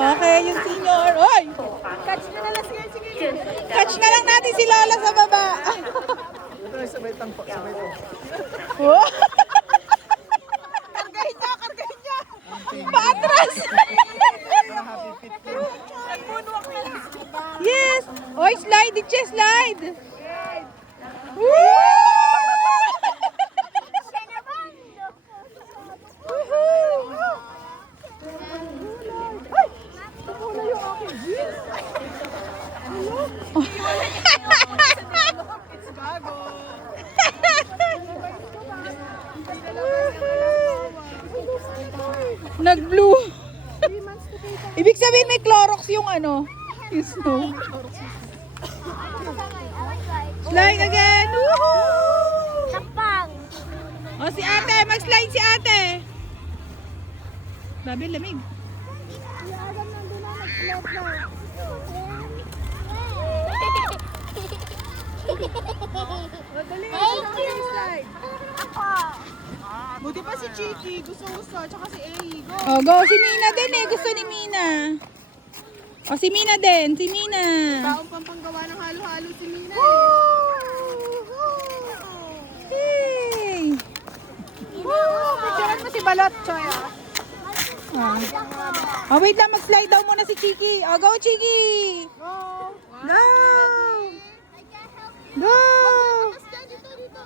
Okay, yung senior. Oy! Catch na lang, sige. Catch na lang natin si Lola sa baba. Ito yung sabay tangpo, sabay tangpo. Oh! Kargahin niya. Paatras! Happy fit ko. Nag-moonwalk na lang. Yes! Oy, slide! Itche, slide! Woo! It's bago. Nag-blue. Ibig sabihin may Clorox yung ano, yung snow. Slide again. Woohoo! Tapang! O si ate, mag-slide si ate. Grabe, lamig. Thank you! Buti pa si Chiki, gusto, tsaka si Ei. Go. O, go. Si Mina din eh. Gusto ni Mina. O, si Mina din. Si Mina. Baong pampanggawa ng halo-halo si Mina. Yay! Picturean mo si Balot, Choy. Oh, wait lang. Mag-slide daw muna si Chiki. O, go, Chiki! Go. Go! Go! Dito.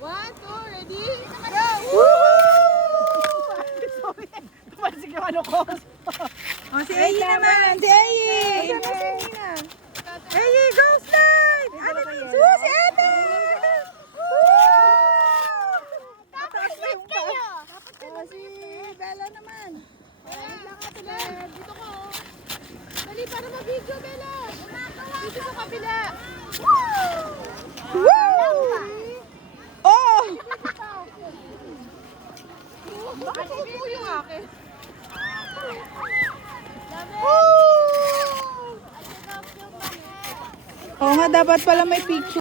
1, 2, ready? Go! Tumalsik yung ano ko. O, si Ayi naman. Si Ayi. Ayi, go slide! Ano, si ate! Tapos ba't kayo? O, si Bella naman. Dito ko. Dali para ma-video, Bella. Dito sa kabila. Woo! Oh! Bakit upo yung akin? Oo nga, dapat pala may picture.